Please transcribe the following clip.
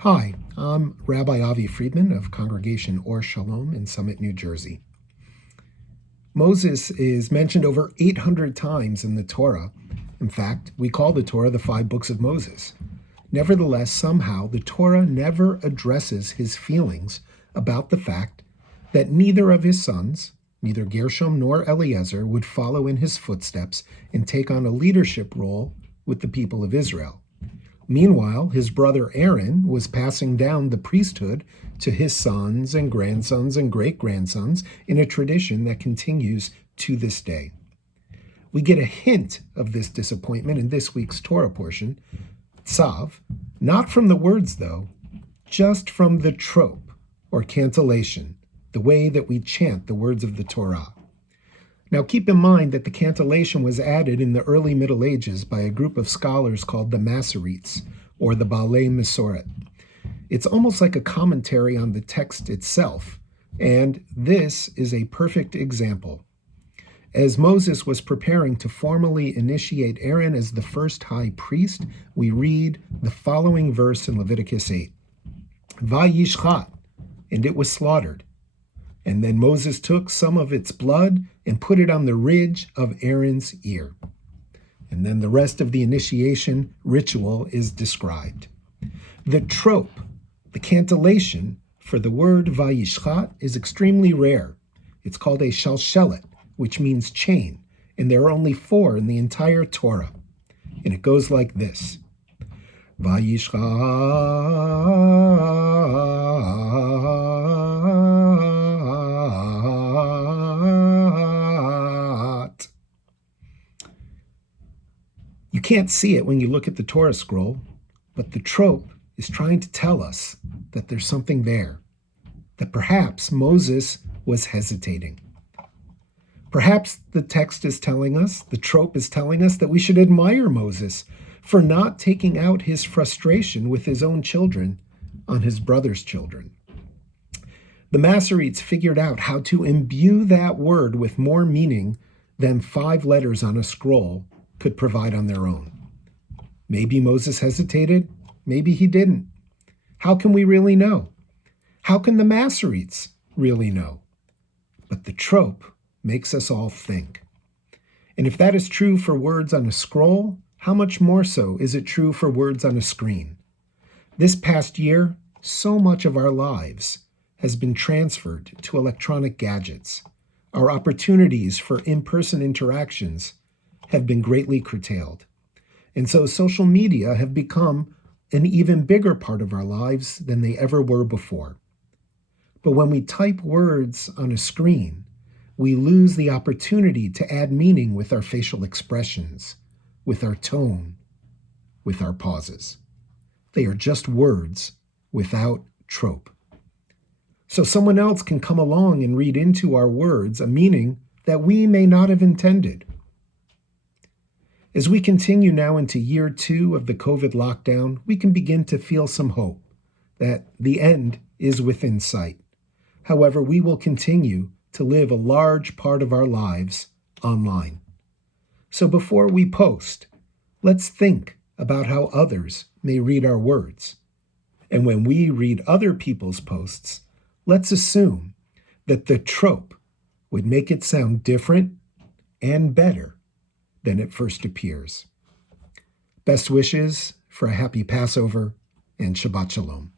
Hi, I'm Rabbi Friedman of Congregation Or Shalom in Summit, New Jersey. Moses is mentioned over 800 times in the Torah. In fact, we call the Torah the 5 books of Moses. Nevertheless, somehow, the Torah never addresses his feelings about the fact that neither of his sons, neither Gershom nor Eliezer, would follow in his footsteps and take on a leadership role with the people of Israel. Meanwhile, his brother Aaron was passing down the priesthood to his sons and grandsons and great-grandsons in a tradition that continues to this day. We get a hint of this disappointment in this week's Torah portion, Tzav, not from the words though, just from the trope or cantillation, the way that we chant the words of the Torah. Now keep in mind that the cantillation was added in the early Middle Ages by a group of scholars called the Masoretes, or the Baalei Masoret. It's almost like a commentary on the text itself, and this is a perfect example. As Moses was preparing to formally initiate Aaron as the first high priest, we read the following verse in Leviticus 8. Vayishchat, and it was slaughtered. And then Moses took some of its blood and put it on the ridge of Aaron's ear. And then the rest of the initiation ritual is described. The trope, the cantillation for the word vayishchat is extremely rare. It's called a shalshelet, which means chain, and there are only 4 in the entire Torah. And it goes like this. You can't see it when you look at the Torah scroll, but the trope is trying to tell us that there's something there, that perhaps Moses was hesitating. Perhaps the text is telling us, the trope is telling us that we should admire Moses for not taking out his frustration with his own children on his brother's children. The Masoretes figured out how to imbue that word with more meaning than 5 letters on a scroll could provide on their own. Maybe Moses hesitated, maybe he didn't. How can we really know? How can the Masoretes really know? But the trope makes us all think. And if that is true for words on a scroll, how much more so is it true for words on a screen? This past year, so much of our lives has been transferred to electronic gadgets. Our opportunities for in-person interactions have been greatly curtailed. And so social media have become an even bigger part of our lives than they ever were before. But when we type words on a screen, we lose the opportunity to add meaning with our facial expressions, with our tone, with our pauses. They are just words without trope. So someone else can come along and read into our words a meaning that we may not have intended. As we continue now into year 2 of the COVID lockdown, we can begin to feel some hope that the end is within sight. However, we will continue to live a large part of our lives online. So before we post, let's think about how others may read our words. And when we read other people's posts, let's assume that the trope would make it sound different and better than it first appears. Best wishes for a happy Passover and Shabbat Shalom.